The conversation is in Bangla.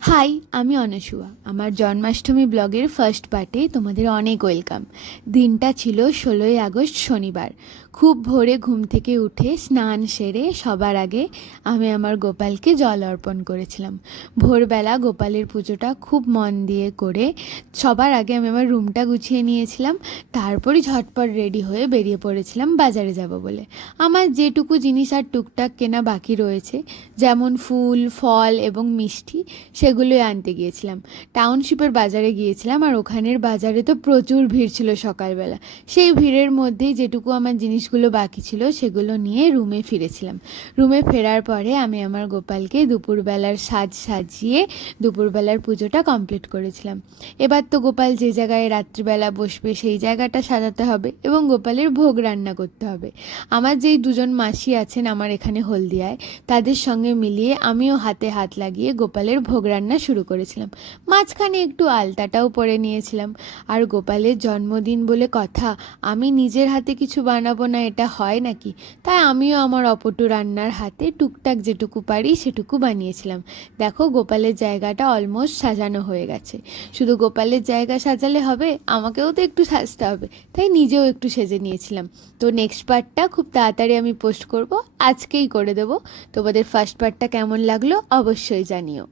হাই, আমি অনসুয়া। আমার জন্মাষ্টমী ব্লগের ফার্স্ট পার্টে তোমাদের অনেক ওয়েলকাম। দিনটা ছিল 16ই আগস্ট, শনিবার। খুব ভোরে ঘুম থেকে উঠে স্নান সেরে সবার আগে আমি আমার গোপালকে জল অর্পণ করেছিলাম। ভোরবেলা গোপালের পুজোটা খুব মন দিয়ে করে সবার আগে আমি আমার রুমটা গুছিয়ে নিয়েছিলাম। তারপরে ঝটপট রেডি হয়ে বেরিয়ে পড়েছিলাম বাজারে যাব বলে। আমার যেটুকু জিনিস আর টুকটাক কেনা বাকি রয়েছে, যেমন ফুল, ফল এবং মিষ্টি, সেগুলোই আনতে গিয়েছিলাম। টাউনশিপের বাজারে গিয়েছিলাম, আর ওখানের বাজারে তো প্রচুর ভিড় ছিল সকালবেলা। সেই ভিড়ের মধ্যেই যেটুকু আমার জিনিসগুলো বাকি ছিল সেগুলো নিয়ে রুমে ফিরেছিলাম। রুমে ফেরার পরে আমি আমার গোপালকে দুপুরবেলার সাজিয়ে দুপুরবেলার পুজোটা কমপ্লিট করেছিলাম। এবার তো গোপাল যে জায়গায় রাত্রিবেলা বসবে সেই জায়গাটা সাজাতে হবে এবং গোপালের ভোগ রান্না করতে হবে। আমার যেই দুজন মাসি আছেন আমার এখানে হলদিয়ায়, তাদের সঙ্গে মিলিয়ে আমিও হাতে হাত লাগিয়ে গোপালের ভোগ রান্না শুরু করেছিলাম। মাঝখানে একটু আলতাটাও পরে নিয়েছিলাম। আর গোপালের জন্মদিন বলে কথা, আমি নিজের হাতে কিছু বানাবো না এটা হয় নাকি? তাই আমিও আমার অপটু রান্নার হাতে টুকটাক যেটুকু পারি সেটুকু বানিয়েছিলাম। দেখো, গোপালের জায়গাটা অলমোস্ট সাজানো হয়ে গেছে। শুধু গোপালের জায়গা সাজালে হবে, আমাকেও তো একটু সাজতে হবে, তাই নিজেও একটু সেজে নিয়েছিলাম। তো নেক্সট পার্টটা খুব তাড়াতাড়ি আমি পোস্ট করব, আজকেই করে দেবো। তোমাদের ফার্স্ট পার্টটা কেমন লাগলো অবশ্যই জানিও।